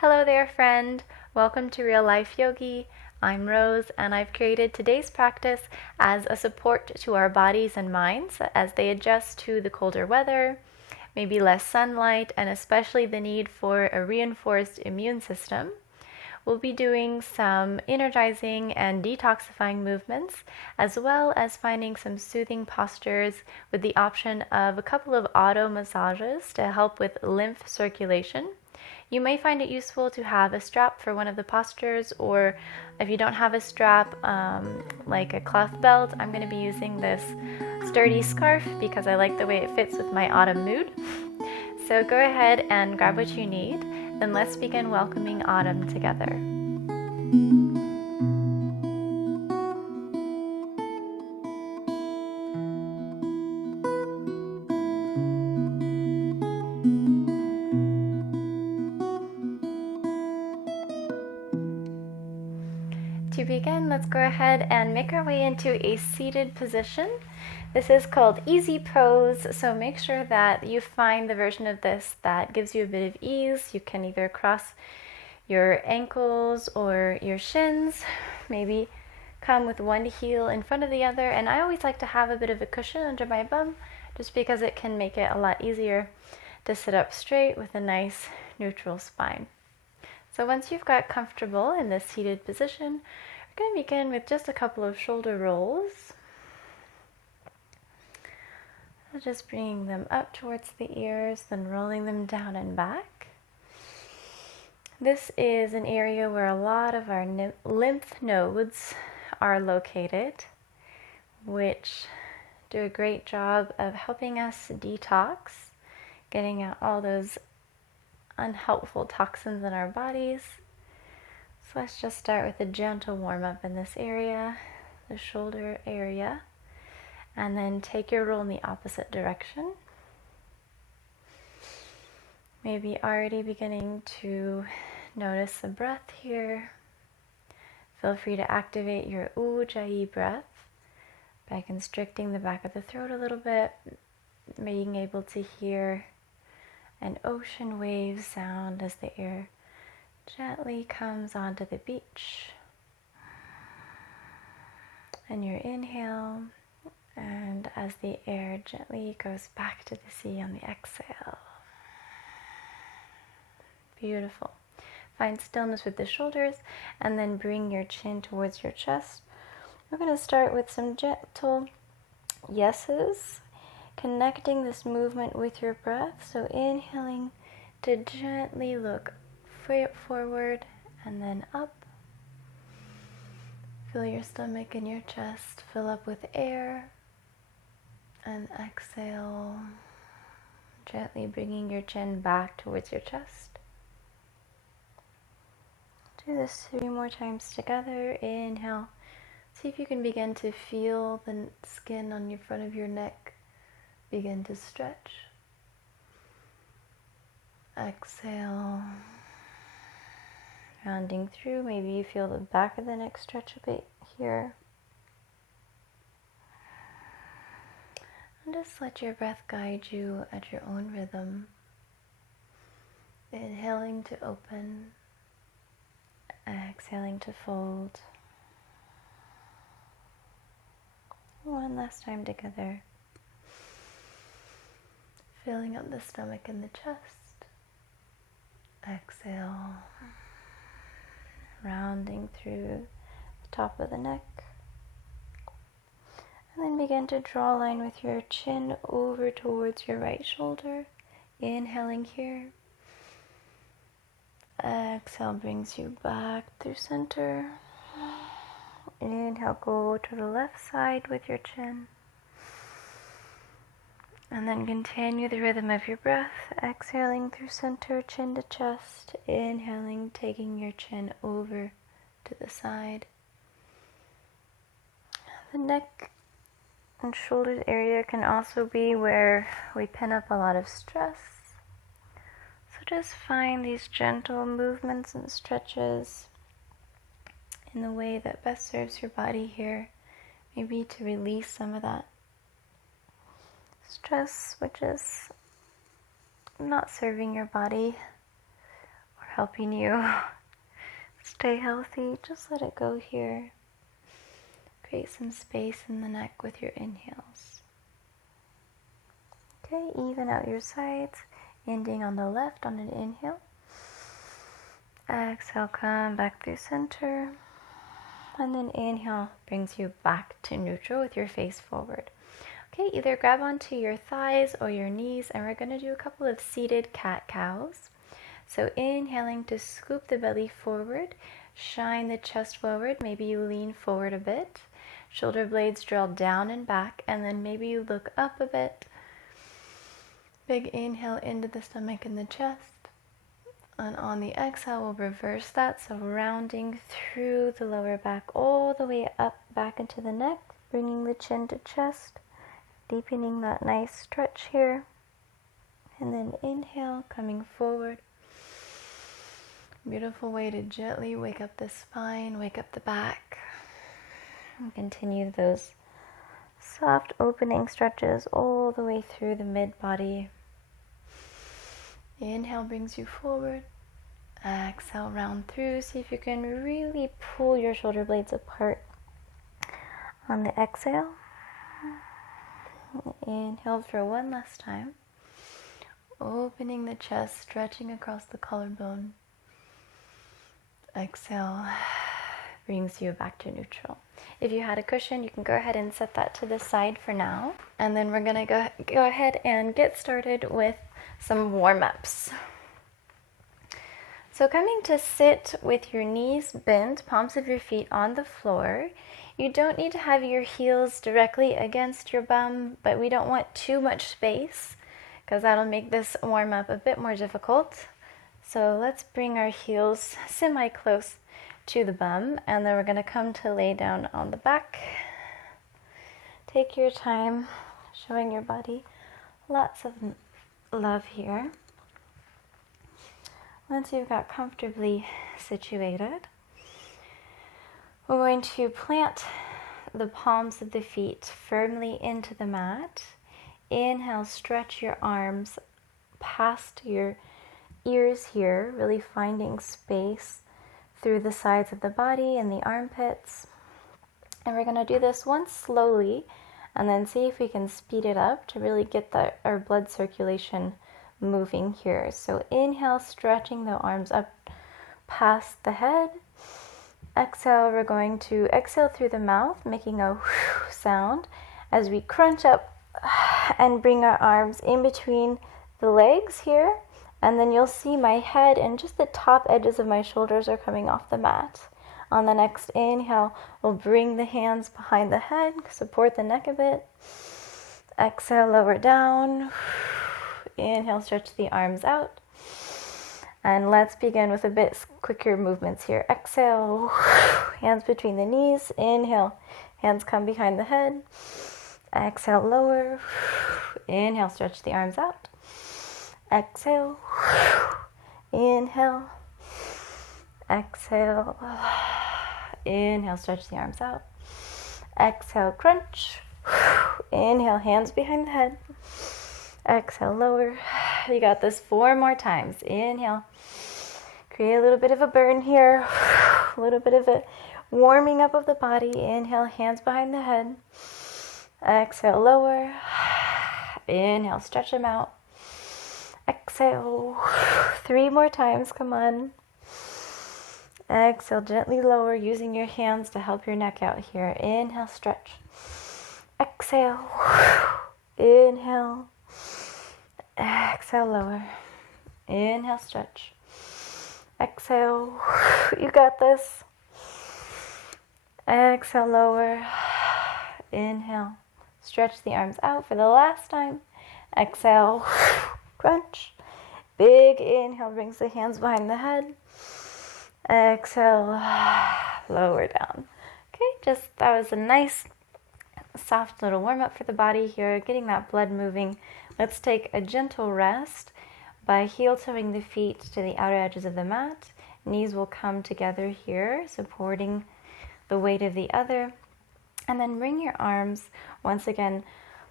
Hello there, friend. Welcome to Real Life Yogi. I'm Rose, and I've created today's practice as a support to our bodies and minds as they adjust to the colder weather, maybe less sunlight, and especially the need for a reinforced immune system. We'll be doing some energizing and detoxifying movements, as well as finding some soothing postures with the option of a couple of auto massages to help with lymph circulation. You may find it useful to have a strap for one of the postures, or if you don't have a strap, like a cloth belt, I'm going to be using this sturdy scarf because I like the way it fits with my autumn mood. So go ahead and grab what you need, and let's begin welcoming autumn together. To begin, let's go ahead and make our way into a seated position. This is called easy pose, so make sure that you find the version of this that gives you a bit of ease. You can either cross your ankles or your shins, maybe come with one heel in front of the other, and I always like to have a bit of a cushion under my bum just because it can make it a lot easier to sit up straight with a nice neutral spine. So once you've got comfortable in this seated position, we're going to begin with just a couple of shoulder rolls. So just bringing them up towards the ears, then rolling them down and back. This is an area where a lot of our lymph nodes are located, which do a great job of helping us detox, getting out all those unhelpful toxins in our bodies. So let's just start with a gentle warm-up in this area, the shoulder area, and then take your roll in the opposite direction. Maybe already beginning to notice the breath here. Feel free to activate your Ujjayi breath by constricting the back of the throat a little bit, being able to hear an ocean wave sound as the air gently comes onto the beach. And your inhale, and as the air gently goes back to the sea on the exhale. Beautiful. Find stillness with the shoulders, and then bring your chin towards your chest. We're going to start with some gentle yeses, connecting this movement with your breath. So inhaling to gently look forward and then up. Feel your stomach and your chest fill up with air, and exhale, gently bringing your chin back towards your chest. Do this 3 more times together. Inhale. See if you can begin to feel the skin on your front of your neck begin to stretch. Exhale. Rounding through, maybe you feel the back of the neck stretch a bit here. And just let your breath guide you at your own rhythm. Inhaling to open, exhaling to fold. One last time together. Filling up the stomach and the chest. Exhale. Rounding through the top of the neck. And then begin to draw a line with your chin over towards your right shoulder. Inhaling here. Exhale brings you back through center. Inhale, go to the left side with your chin. And then continue the rhythm of your breath, exhaling through center, chin to chest. Inhaling, taking your chin over to the side. The neck and shoulders area can also be where we pin up a lot of stress. So just find these gentle movements and stretches in the way that best serves your body here, maybe to release some of that stress which is not serving your body or helping you stay healthy. Just let it go here. Create some space in the neck with your inhales. Okay, even out your sides, ending on the left on an inhale. Exhale, come back through center. And then inhale brings you back to neutral with your face forward. Okay, either grab onto your thighs or your knees, and we're going to do a couple of seated cat-cows. So inhaling to scoop the belly forward, shine the chest forward, maybe you lean forward a bit. Shoulder blades draw down and back, and then maybe you look up a bit. Big inhale into the stomach and the chest. And on the exhale, we'll reverse that. So rounding through the lower back all the way up, back into the neck, bringing the chin to chest, deepening that nice stretch here. And then inhale, coming forward. Beautiful way to gently wake up the spine, wake up the back. And continue those soft opening stretches all the way through the mid-body. Inhale brings you forward. Exhale, round through. See if you can really pull your shoulder blades apart on the exhale. Inhale for one last time. Opening the chest, stretching across the collarbone. Exhale brings you back to neutral. If you had a cushion, you can go ahead and set that to the side for now. And then we're going to go ahead and get started with some warm-ups. So coming to sit with your knees bent, palms of your feet on the floor. You don't need to have your heels directly against your bum, but we don't want too much space because that'll make this warm-up a bit more difficult. So let's bring our heels semi-close to the bum, and then we're going to come to lay down on the back. Take your time, showing your body lots of love here. Once you've got comfortably situated, we're going to plant the palms of the feet firmly into the mat. Inhale, stretch your arms past your ears here, really finding space through the sides of the body and the armpits. And we're going to do this once slowly and then see if we can speed it up to really get our blood circulation moving here. So inhale, stretching the arms up past the head. Exhale, we're going to exhale through the mouth, making a whew sound as we crunch up and bring our arms in between the legs here. And then you'll see my head and just the top edges of my shoulders are coming off the mat. On the next inhale, we'll bring the hands behind the head, support the neck a bit. Exhale, lower down. Inhale, stretch the arms out. And let's begin with a bit quicker movements here. Exhale, hands between the knees. Inhale, hands come behind the head. Exhale, lower. Inhale, stretch the arms out. Exhale, inhale, exhale, inhale, stretch the arms out. Exhale, crunch. Inhale, hands behind the head. Exhale, lower. You got this 4 more times. Inhale. Create a little bit of a burn here. A little bit of a warming up of the body. Inhale, hands behind the head. Exhale, lower. Inhale, stretch them out. Exhale. 3 more times. Come on. Exhale, gently lower, using your hands to help your neck out here. Inhale, stretch. Exhale. Inhale. Exhale, lower. Inhale, stretch. Exhale. You got this. Exhale, lower. Inhale. Stretch the arms out for the last time. Exhale. Crunch. Big inhale brings the hands behind the head. Exhale. Lower down. Okay, that was a nice soft little warm up for the body here, getting that blood moving. Let's take a gentle rest by heel toeing the feet to the outer edges of the mat. Knees will come together here, supporting the weight of the other. And then bring your arms once again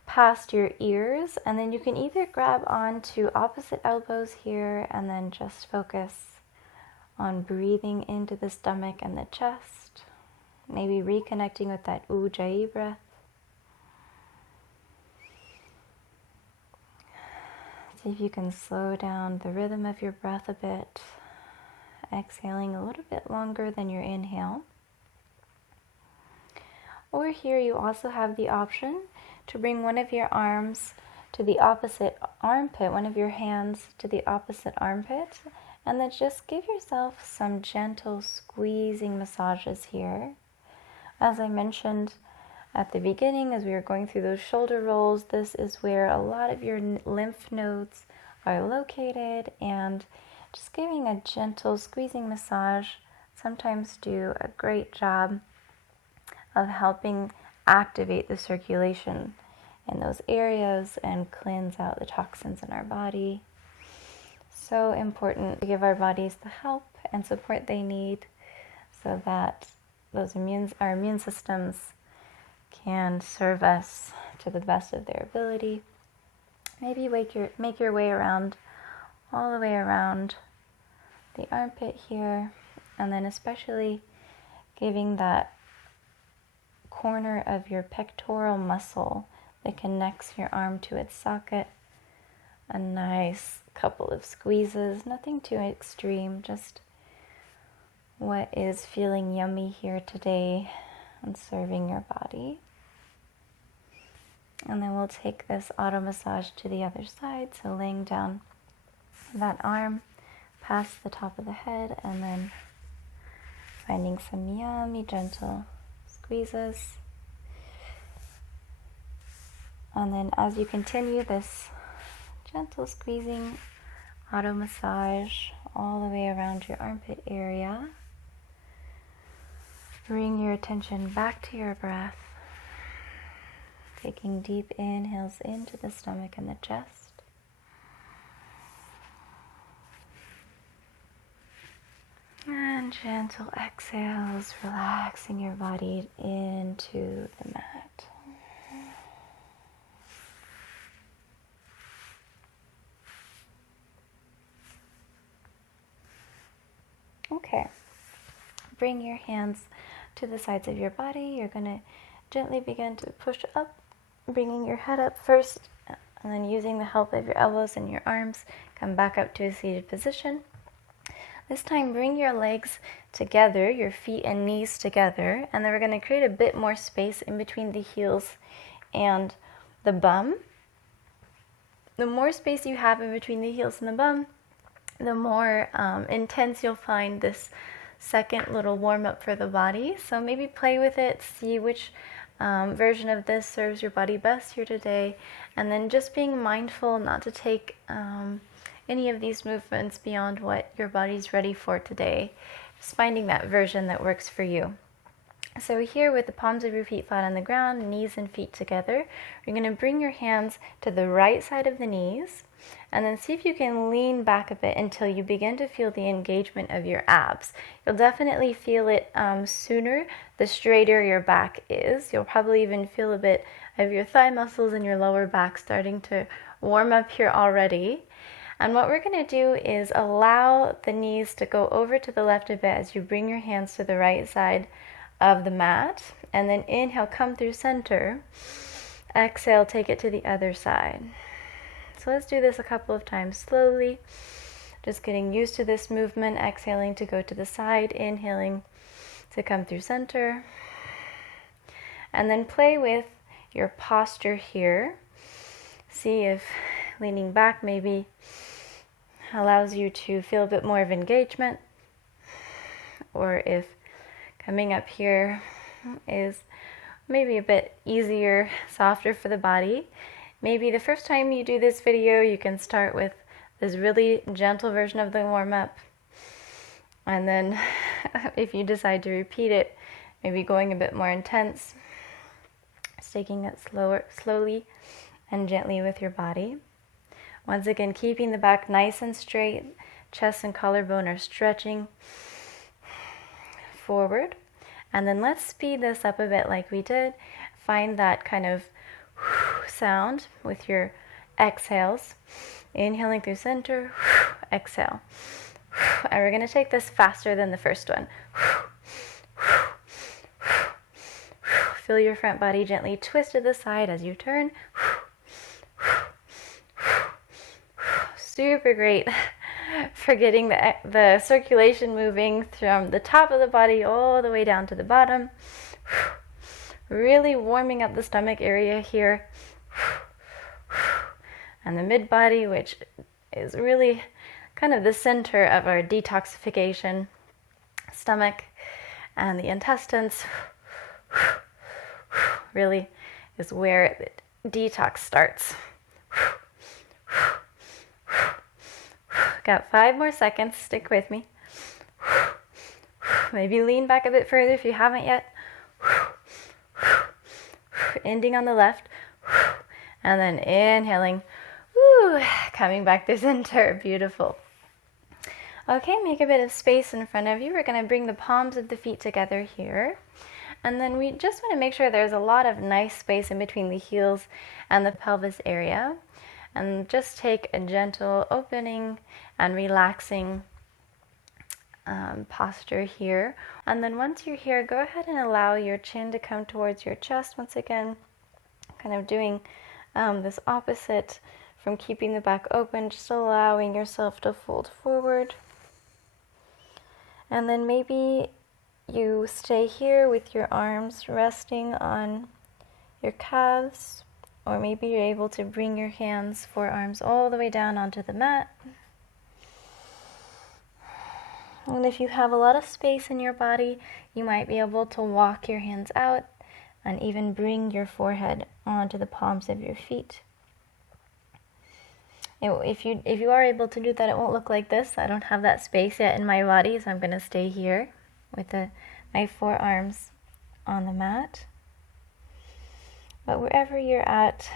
past your ears, and then you can either grab onto opposite elbows here and then just focus on breathing into the stomach and the chest. Maybe reconnecting with that Ujjayi breath. See if you can slow down the rhythm of your breath a bit. Exhaling a little bit longer than your inhale. Or here you also have the option to bring one of your arms to the opposite armpit, one of your hands to the opposite armpit, and then just give yourself some gentle squeezing massages here. As I mentioned at the beginning, as we were going through those shoulder rolls, this is where a lot of your lymph nodes are located, and just giving a gentle squeezing massage sometimes do a great job of helping activate the circulation in those areas and cleanse out the toxins in our body. So important to give our bodies the help and support they need so that our immune systems can serve us to the best of their ability. Maybe make your way around, all the way around the armpit here, and then especially giving that corner of your pectoral muscle that connects your arm to its socket a nice couple of squeezes, nothing too extreme, just what is feeling yummy here today and serving your body. And then we'll take this auto massage to the other side, so laying down that arm past the top of the head and then finding some yummy gentle squeezes. And then as you continue this gentle squeezing auto massage all the way around your armpit area, bring your attention back to your breath, taking deep inhales into the stomach and the chest. And gentle exhales, relaxing your body into the mat. Okay, bring your hands to the sides of your body. You're going to gently begin to push up, bringing your head up first, and then using the help of your elbows and your arms, come back up to a seated position. This time, bring your legs together, your feet and knees together, and then we're going to create a bit more space in between the heels and the bum. The more space you have in between the heels and the bum, the more intense you'll find this second little warm-up for the body. So maybe play with it, see which version of this serves your body best here today, and then just being mindful not to take any of these movements beyond what your body's ready for today. Just finding that version that works for you. So here, with the palms of your feet flat on the ground, knees and feet together, you're going to bring your hands to the right side of the knees, and then see if you can lean back a bit until you begin to feel the engagement of your abs. You'll definitely feel it sooner the straighter your back is. You'll probably even feel a bit of your thigh muscles and your lower back starting to warm up here already. And what we're going to do is allow the knees to go over to the left a bit as you bring your hands to the right side of the mat. And then inhale, come through center. Exhale, take it to the other side. So let's do this a couple of times slowly. Just getting used to this movement. Exhaling to go to the side. Inhaling to come through center. And then play with your posture here. See if leaning back maybe allows you to feel a bit more of engagement, or if coming up here is maybe a bit easier, softer for the body. Maybe the first time you do this video, you can start with this really gentle version of the warm-up, and then if you decide to repeat it, maybe going a bit more intense, just taking it slowly and gently with your body. Once again, keeping the back nice and straight, chest and collarbone are stretching forward. And then let's speed this up a bit like we did. Find that kind of sound with your exhales. Inhaling through center, exhale. And we're going to take this faster than the first one. Feel your front body gently twist to the side as you turn. Super great for getting the circulation moving from the top of the body all the way down to the bottom. Really warming up the stomach area here. And the mid body, which is really kind of the center of our detoxification. Stomach and the intestines really is where the detox starts. Got 5 more seconds, stick with me. Maybe lean back a bit further if you haven't yet. Ending on the left. And then inhaling. Coming back to center, beautiful. Okay, make a bit of space in front of you. We're going to bring the palms of the feet together here. And then we just want to make sure there's a lot of nice space in between the heels and the pelvis area. And just take a gentle opening and relaxing posture here. And then once you're here, go ahead and allow your chin to come towards your chest once again. Kind of doing this opposite from keeping the back open, just allowing yourself to fold forward. And then maybe you stay here with your arms resting on your calves, or maybe you're able to bring your hands, forearms all the way down onto the mat. And if you have a lot of space in your body, you might be able to walk your hands out and even bring your forehead onto the palms of your feet. If you are able to do that, it won't look like this. I don't have that space yet in my body, so I'm going to stay here with my forearms on the mat. But wherever you're at,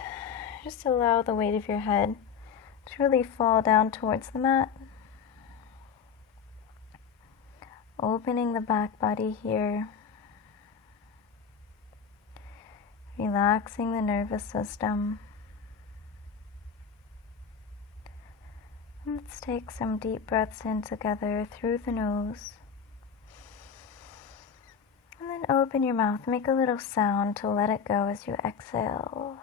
just allow the weight of your head to really fall down towards the mat. Opening the back body here. Relaxing the nervous system. Let's take some deep breaths in together through the nose. And then open your mouth. Make a little sound to let it go as you exhale.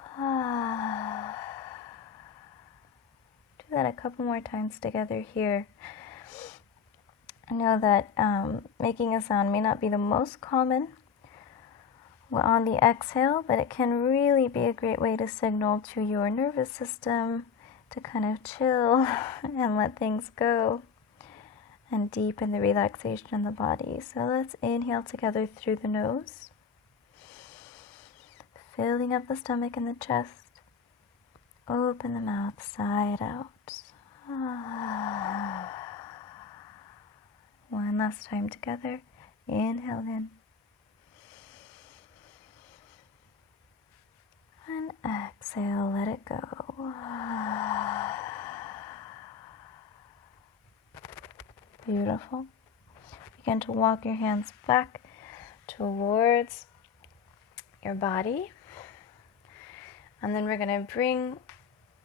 Do that a couple more times together here. I know that making a sound may not be the most common on the exhale, but it can really be a great way to signal to your nervous system to kind of chill and let things go and deepen the relaxation in the body. So let's inhale together through the nose, filling up the stomach and the chest. Open the mouth, side out. One last time together. Inhale in. And exhale, let it go. Beautiful. Begin to walk your hands back towards your body. And then we're going to bring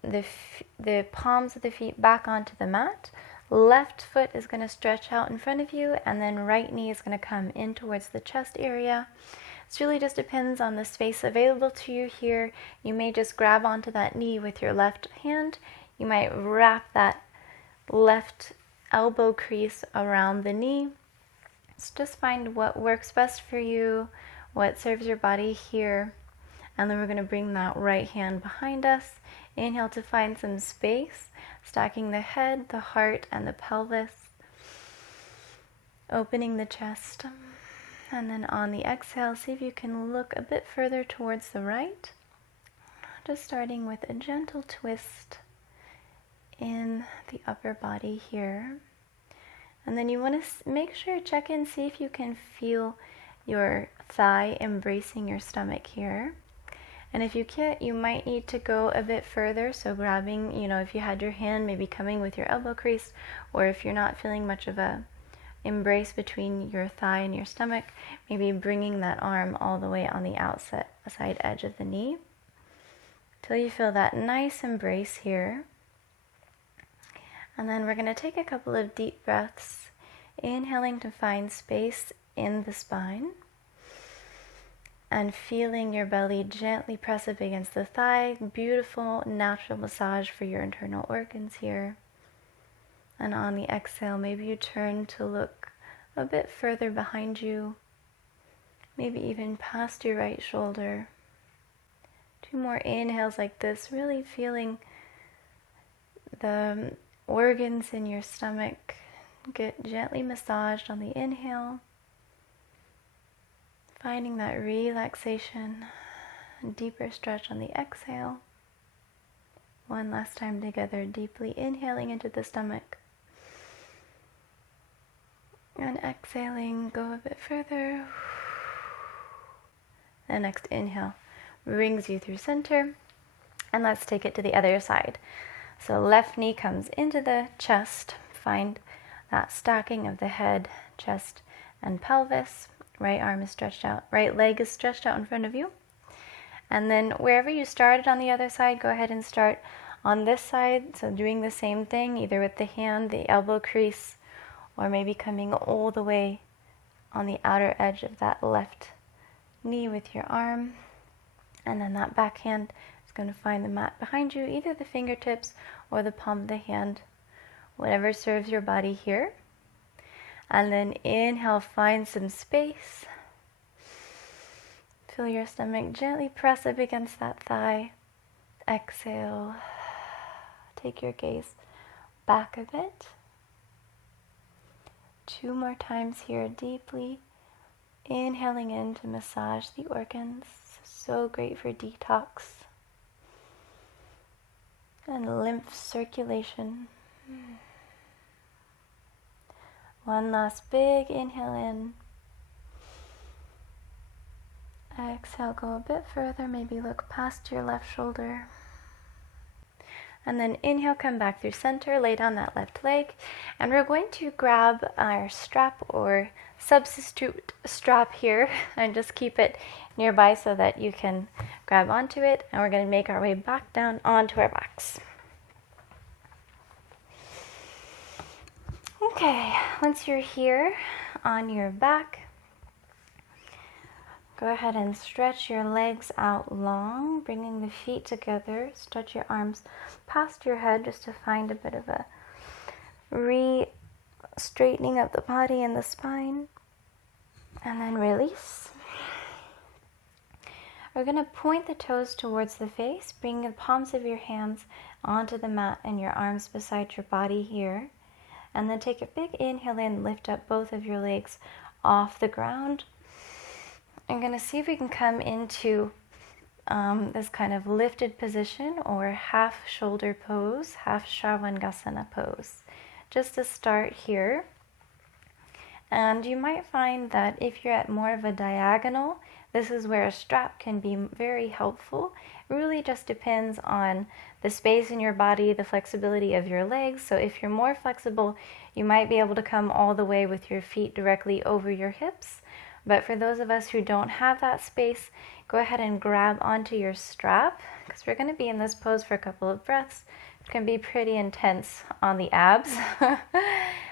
the palms of the feet back onto the mat. Left foot is going to stretch out in front of you, and then right knee is going to come in towards the chest area. It really just depends on the space available to you here. You may just grab onto that knee with your left hand. You might wrap that left elbow crease around the knee. So just find what works best for you, what serves your body here. And then we're going to bring that right hand behind us. Inhale to find some space, stacking the head, the heart, and the pelvis. Opening the chest. And then on the exhale, see if you can look a bit further towards the right. Just starting with a gentle twist in the upper body here. And then you want to make sure, check in, see if you can feel your thigh embracing your stomach here. And if you can't, you might need to go a bit further. So grabbing, if you had your hand maybe coming with your elbow crease, or if you're not feeling much of a embrace between your thigh and your stomach, maybe bringing that arm all the way on the outside edge of the knee till you feel that nice embrace here. And then we're going to take a couple of deep breaths, inhaling to find space in the spine, and feeling your belly gently press up against the thigh. Beautiful natural massage for your internal organs here. And on the exhale, maybe you turn to look a bit further behind you, maybe even past your right shoulder. 2 more inhales like this, really feeling the organs in your stomach get gently massaged on the inhale, finding that relaxation and deeper stretch on the exhale. One last time together, deeply inhaling into the stomach and exhaling, go a bit further. The next inhale brings you through center, and let's take it to the other side. So left knee comes into the chest, find that stacking of the head, chest, and pelvis. Right arm is stretched out, right leg is stretched out in front of you. And then wherever you started on the other side, go ahead and start on this side. So doing the same thing, either with the hand, the elbow crease, or maybe coming all the way on the outer edge of that left knee with your arm. And then that back hand is going to find the mat behind you, either the fingertips or the palm of the hand, whatever serves your body here. And then inhale, find some space. Feel your stomach gently press up against that thigh. Exhale, take your gaze back a bit. 2 more times here, deeply inhaling in to massage the organs. So great for detox and lymph circulation. One last big inhale in. Exhale, go a bit further, maybe look past your left shoulder. And then inhale, come back through center, lay down that left leg, and we're going to grab our strap or substitute strap here and just keep it nearby so that you can grab onto it, and we're going to make our way back down onto our backs. Okay, once you're here on your back, go ahead and stretch your legs out long, bringing the feet together. Stretch your arms past your head just to find a bit of a re-straightening of the body and the spine. And then release. We're going to point the toes towards the face, bring the palms of your hands onto the mat and your arms beside your body here. And then take a big inhale in, lift up both of your legs off the ground. I'm going to see if we can come into this kind of lifted position or half shoulder pose, half Sharvangasana pose. Just to start here. And you might find that if you're at more of a diagonal, this is where a strap can be very helpful. It really just depends on the space in your body, the flexibility of your legs. So if you're more flexible, you might be able to come all the way with your feet directly over your hips. But for those of us who don't have that space, go ahead and grab onto your strap, because we're going to be in this pose for a couple of breaths. It can be pretty intense on the abs.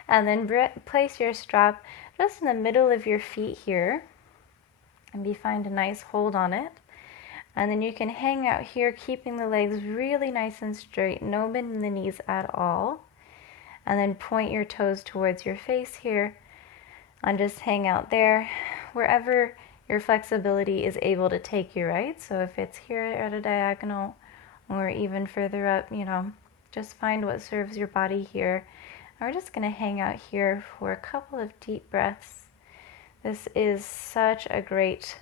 And then place your strap just in the middle of your feet here, and find a nice hold on it. And then you can hang out here, keeping the legs really nice and straight, no bend in the knees at all. And then point your toes towards your face here, and just hang out there, wherever your flexibility is able to take you, right? So if it's here at a diagonal or even further up, just find what serves your body here. And we're just going to hang out here for a couple of deep breaths. This is such a great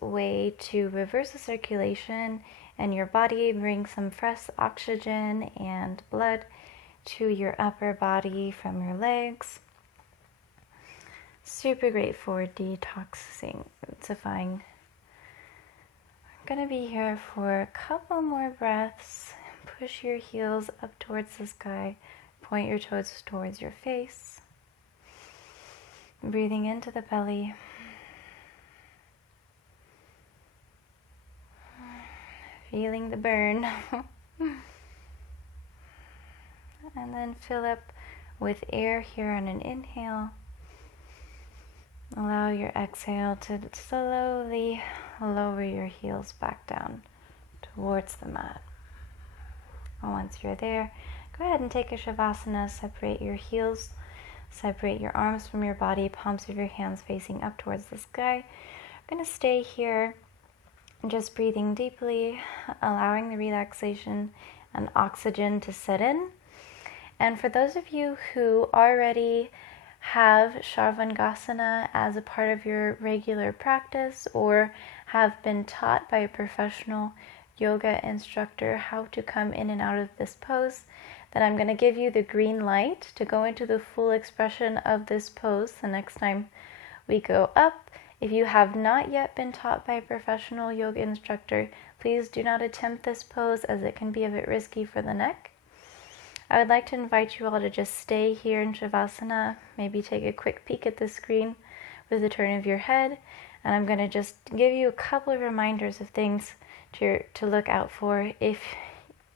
way to reverse the circulation in your body, bring some fresh oxygen and blood to your upper body from your legs. Super great for detoxifying. I'm going to be here for a couple more breaths. Push your heels up towards the sky. Point your toes towards your face. Breathing into the belly. Feeling the burn. and then fill up with air here on an inhale. Allow your exhale to slowly lower your heels back down towards the mat. And once you're there, go ahead and take a Shavasana. Separate your heels, separate your arms from your body, palms of your hands facing up towards the sky. I'm going to stay here, just breathing deeply, allowing the relaxation and oxygen to set in. And for those of you who already have Sharvangasana as a part of your regular practice, or have been taught by a professional yoga instructor how to come in and out of this pose, then I'm going to give you the green light to go into the full expression of this pose the next time we go up. If you have not yet been taught by a professional yoga instructor, please do not attempt this pose, as it can be a bit risky for the neck. I would like to invite you all to just stay here in Shavasana, maybe take a quick peek at the screen with a turn of your head, and I'm going to just give you a couple of reminders of things to look out for if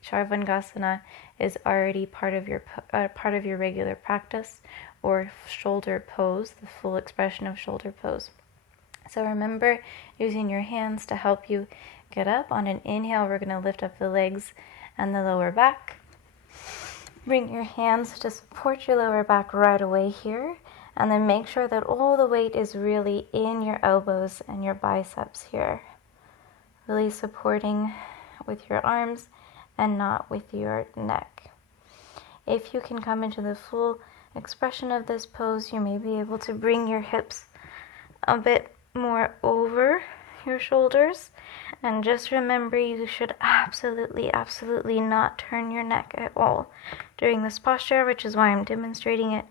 Sharvangasana is already part of your regular practice, or shoulder pose, the full expression of shoulder pose. So remember using your hands to help you get up. On an inhale, we're going to lift up the legs and the lower back. Bring your hands to support your lower back right away here, and then make sure that all the weight is really in your elbows and your biceps here. Really supporting with your arms and not with your neck. If you can come into the full expression of this pose, you may be able to bring your hips a bit more over your shoulders. And just remember, you should absolutely not turn your neck at all during this posture, which is why I'm demonstrating it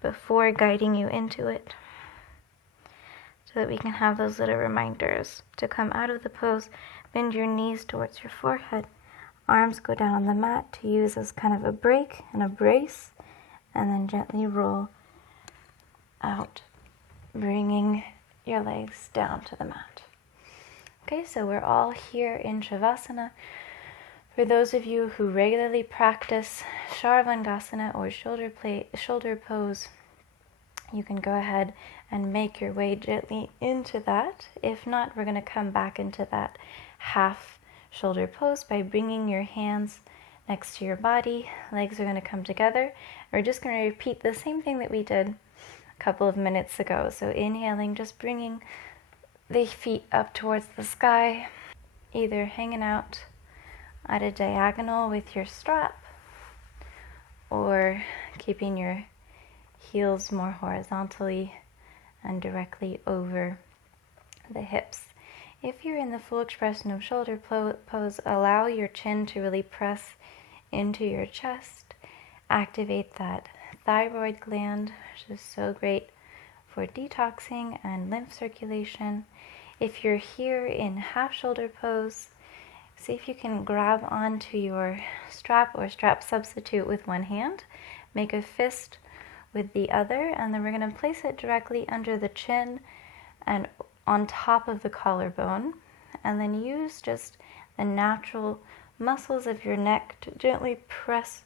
before guiding you into it, so that we can have those little reminders. To come out of the pose, bend your knees towards your forehead, arms go down on the mat to use as kind of a break and a brace, and then gently roll out, bringing your legs down to the mat. Okay, so we're all here in Shavasana. For those of you who regularly practice Sharvangasana or shoulder pose, you can go ahead and make your way gently into that. If not, we're going to come back into that half shoulder pose by bringing your hands next to your body. Legs are going to come together. We're just going to repeat the same thing that we did a couple of minutes ago. So inhaling, just bringing the feet up towards the sky, either hanging out at a diagonal with your strap, or keeping your heels more horizontally and directly over the hips. If you're in the full expression of shoulder pose, allow your chin to really press into your chest. Activate that thyroid gland, which is so great for detoxing and lymph circulation. If you're here in half shoulder pose, see if you can grab onto your strap or strap substitute with one hand. Make a fist with the other, and then we're going to place it directly under the chin and on top of the collarbone, and then use just the natural muscles of your neck to gently press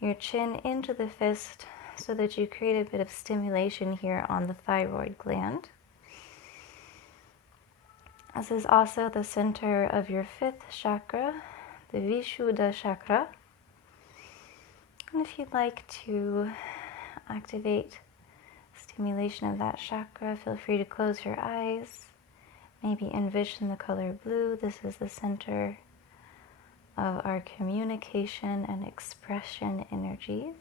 your chin into the fist so that you create a bit of stimulation here on the thyroid gland. This is also the center of your fifth chakra, the Vishuddha chakra. And if you'd like to activate stimulation of that chakra, feel free to close your eyes. Maybe envision the color blue. This is the center of our communication and expression energies.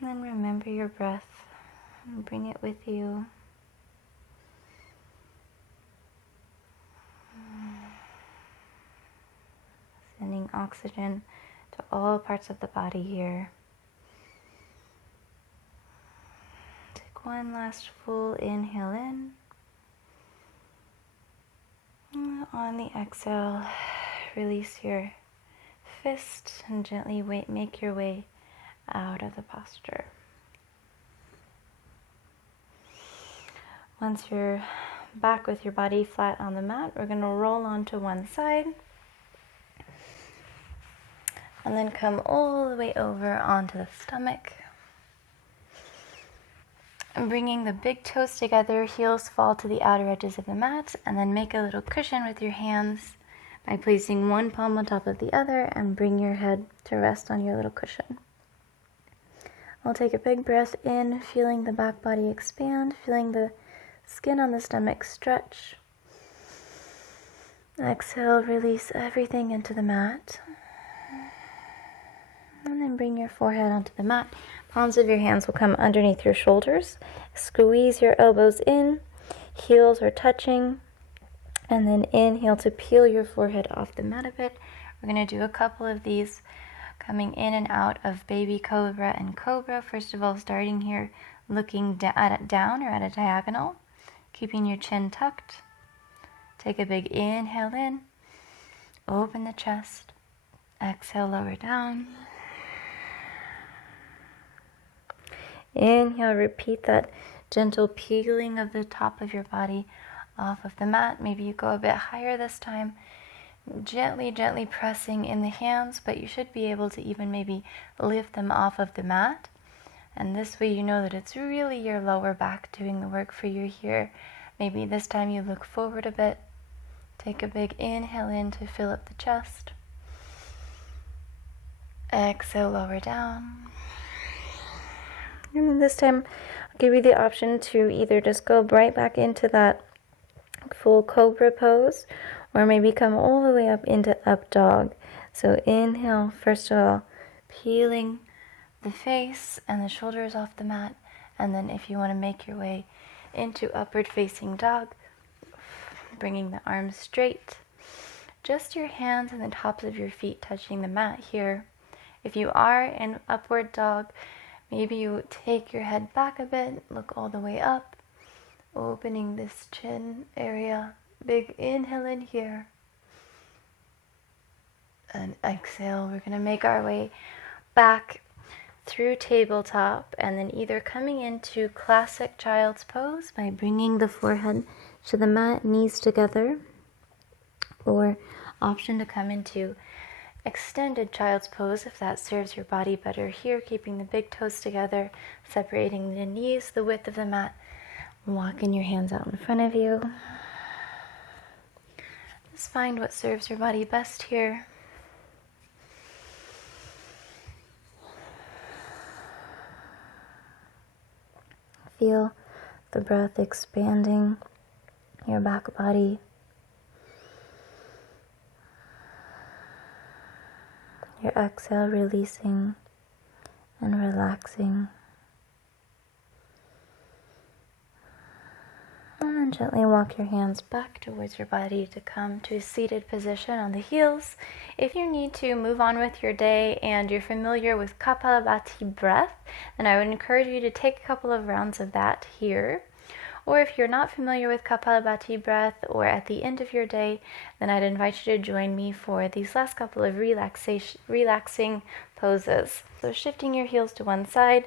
And then remember your breath and bring it with you. Sending oxygen to all parts of the body here. Take one last full inhale in. On the exhale, release your fist and gently make your way out of the posture. Once you're back with your body flat on the mat, we're going to roll onto one side. And then come all the way over onto the stomach. And bringing the big toes together, heels fall to the outer edges of the mat, and then make a little cushion with your hands by placing one palm on top of the other and bring your head to rest on your little cushion. I'll take a big breath in, feeling the back body expand, feeling the skin on the stomach stretch. Exhale, release everything into the mat. And then bring your forehead onto the mat. Palms of your hands will come underneath your shoulders. Squeeze your elbows in. Heels are touching. And then inhale to peel your forehead off the mat a bit. We're going to do a couple of these coming in and out of baby cobra and cobra. First of all, starting here, looking down or at a diagonal. Keeping your chin tucked. Take a big inhale in. Open the chest. Exhale, lower down. Inhale, repeat that gentle peeling of the top of your body off of the mat. Maybe you go a bit higher this time. Gently, gently pressing in the hands, but you should be able to even maybe lift them off of the mat. And this way you know that it's really your lower back doing the work for you here. Maybe this time you look forward a bit. Take a big inhale in to fill up the chest. Exhale, lower down. And then this time, I'll give you the option to either just go right back into that full cobra pose, or maybe come all the way up into up dog. So inhale, first of all, peeling the face and the shoulders off the mat. And then if you want to make your way into upward facing dog, bringing the arms straight. Just your hands and the tops of your feet touching the mat here. If you are in upward dog, maybe you take your head back a bit, look all the way up, opening this chin area. Big inhale in here. And exhale. We're going to make our way back through tabletop and then either coming into classic child's pose by bringing the forehead to the mat, knees together, or option to come into extended child's pose if that serves your body better here, keeping the big toes together, separating the knees the width of the mat, walking your hands out in front of you. Just find what serves your body best here. Feel the breath expanding your back body. Your exhale releasing and relaxing. And then gently walk your hands back towards your body to come to a seated position on the heels. If you need to move on with your day and you're familiar with Kapalabhati breath, then I would encourage you to take a couple of rounds of that here. Or if you're not familiar with Kapalabhati breath or at the end of your day, then I'd invite you to join me for these last couple of relaxing poses. So shifting your heels to one side,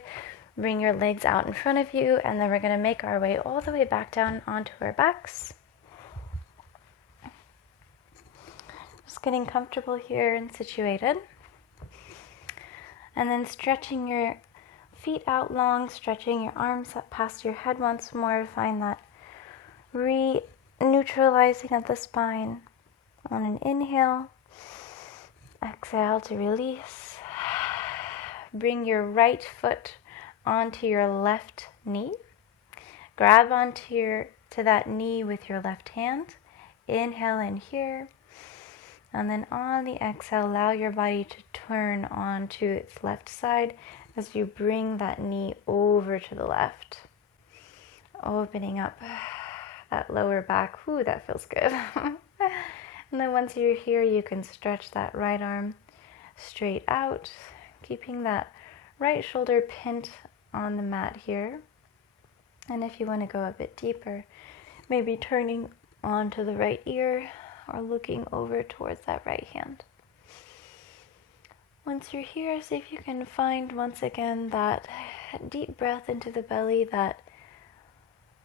bring your legs out in front of you, and then we're going to make our way all the way back down onto our backs. Just getting comfortable here and situated. And then stretching your feet out long, stretching your arms up past your head once more. Find that re-neutralizing of the spine on an inhale. Exhale to release. Bring your right foot onto your left knee. Grab onto that knee with your left hand. Inhale in here. And then on the exhale, allow your body to turn onto its left side as you bring that knee over to the left. Opening up that lower back. Ooh, that feels good. And then once you're here, you can stretch that right arm straight out, keeping that right shoulder pinned on the mat here. And if you want to go a bit deeper, maybe turning onto the right ear or looking over towards that right hand. Once you're here, see if you can find once again that deep breath into the belly that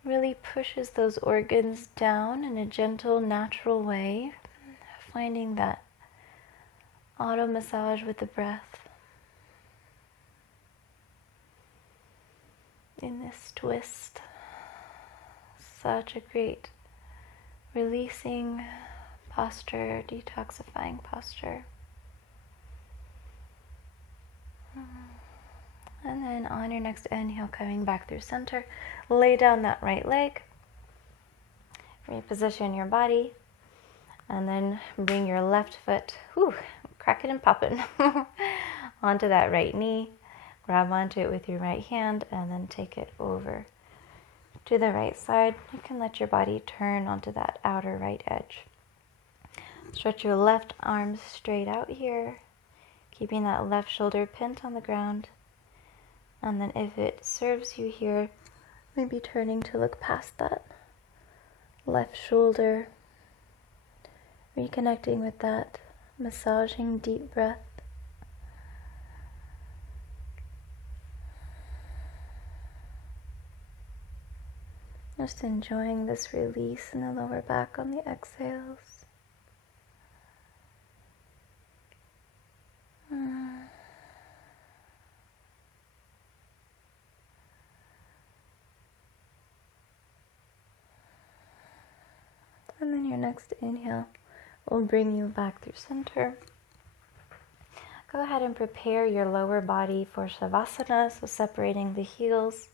really pushes those organs down in a gentle, natural way. Finding that auto massage with the breath in this twist. Such a great releasing posture, detoxifying posture. And then on your next inhale, coming back through center, lay down that right leg, reposition your body, and then bring your left foot, crack it and pop it, onto that right knee. Grab onto it with your right hand and then take it over to the right side. You can let your body turn onto that outer right edge. Stretch your left arm straight out here, keeping that left shoulder pinned on the ground. And then if it serves you here, maybe turning to look past that left shoulder, reconnecting with that massaging deep breath. Just enjoying this release in the lower back on the exhales. And then your next inhale will bring you back through center. Go ahead and prepare your lower body for Shavasana, so separating the heels,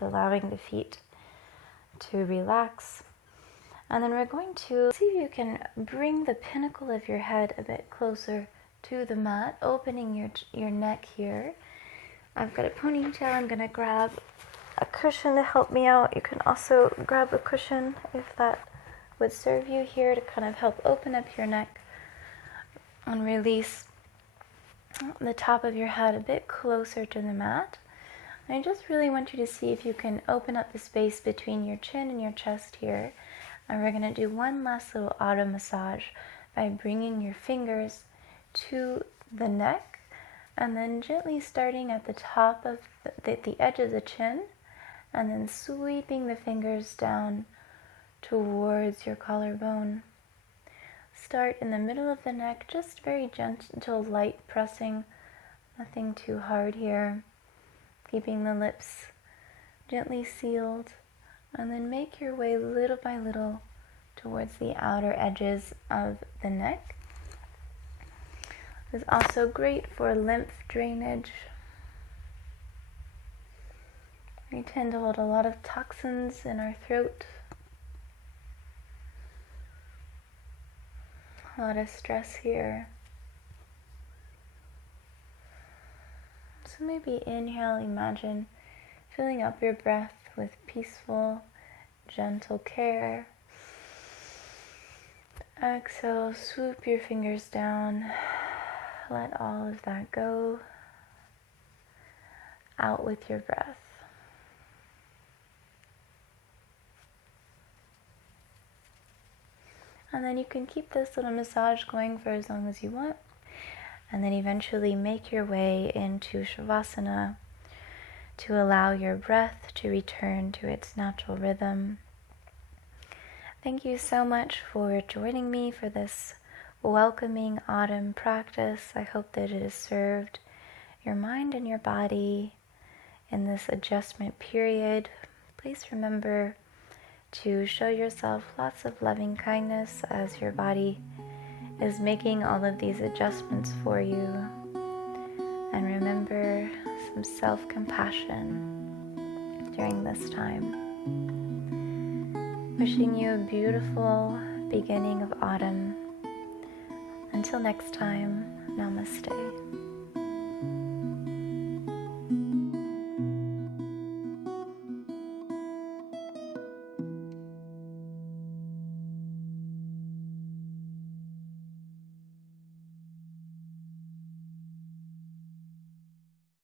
allowing the feet to relax. And then we're going to see if you can bring the pinnacle of your head a bit closer to the mat, opening your neck here. I've got a ponytail. I'm going to grab a cushion to help me out. You can also grab a cushion if that would serve you here to kind of help open up your neck and release the top of your head a bit closer to the mat. I just really want you to see if you can open up the space between your chin and your chest here. And we're going to do one last little auto massage by bringing your fingers to the neck and then gently starting at the top of the edge of the chin and then sweeping the fingers down towards your collarbone. Start in the middle of the neck, just very gentle, light pressing, nothing too hard here. Keeping the lips gently sealed, and then make your way little by little towards the outer edges of the neck. It's also great for lymph drainage. We tend to hold a lot of toxins in our throat, a lot of stress here. So maybe inhale, imagine filling up your breath with peaceful, gentle care. Exhale, swoop your fingers down. Let all of that go out with your breath. And then you can keep this little massage going for as long as you want. And then eventually make your way into Shavasana to allow your breath to return to its natural rhythm. Thank you so much for joining me for this welcoming autumn practice. I hope that it has served your mind and your body in this adjustment period. Please remember to show yourself lots of loving kindness as your body is making all of these adjustments for you. And remember some self-compassion during this time. Wishing you a beautiful beginning of autumn. Until next time, namaste.